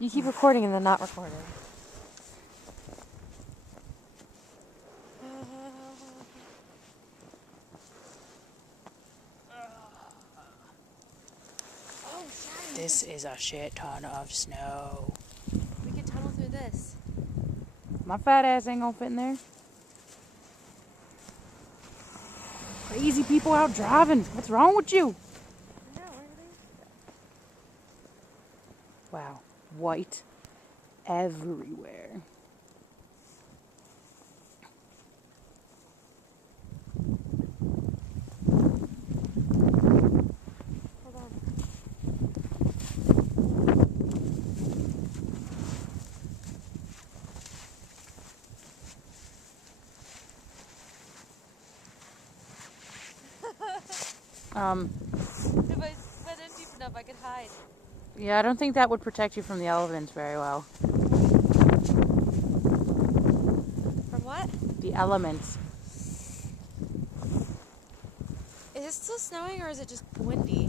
You keep recording and then not recording. This is a shit ton of snow. We could tunnel through this. My fat ass ain't gonna fit in there. Crazy people out driving. What's wrong with you? No, Wow. White everywhere. hold on. If I went in deep enough, I could hide. Yeah, I don't think that would protect you from the elements very well. From what? The elements. Is it still snowing or is it just windy?